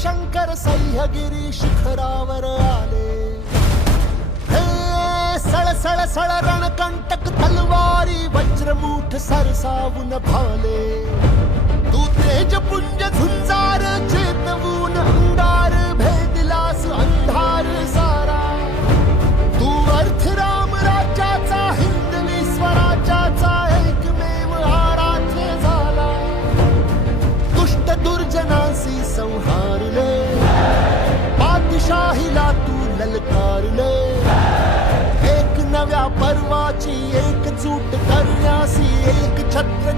शंकर सह्यागिरी शिखरावर आले. हे सळसळ सळ रणकंटक तलवारी वज्रमूठ सरसावून भाले. तू तेजपुंज झुंजार चेतवून अंगार भेदिलास अंधार सारा. तू अर्थ राम राज्याचा हिंदवी स्वराज्याचा एकमेव आराध्य झाला. दुष्ट दुर्जनांसी संहारले, पातशाहीला तू ललकारले. एक नव्या पर्वाची एकजूट करण्यासी एक छत्र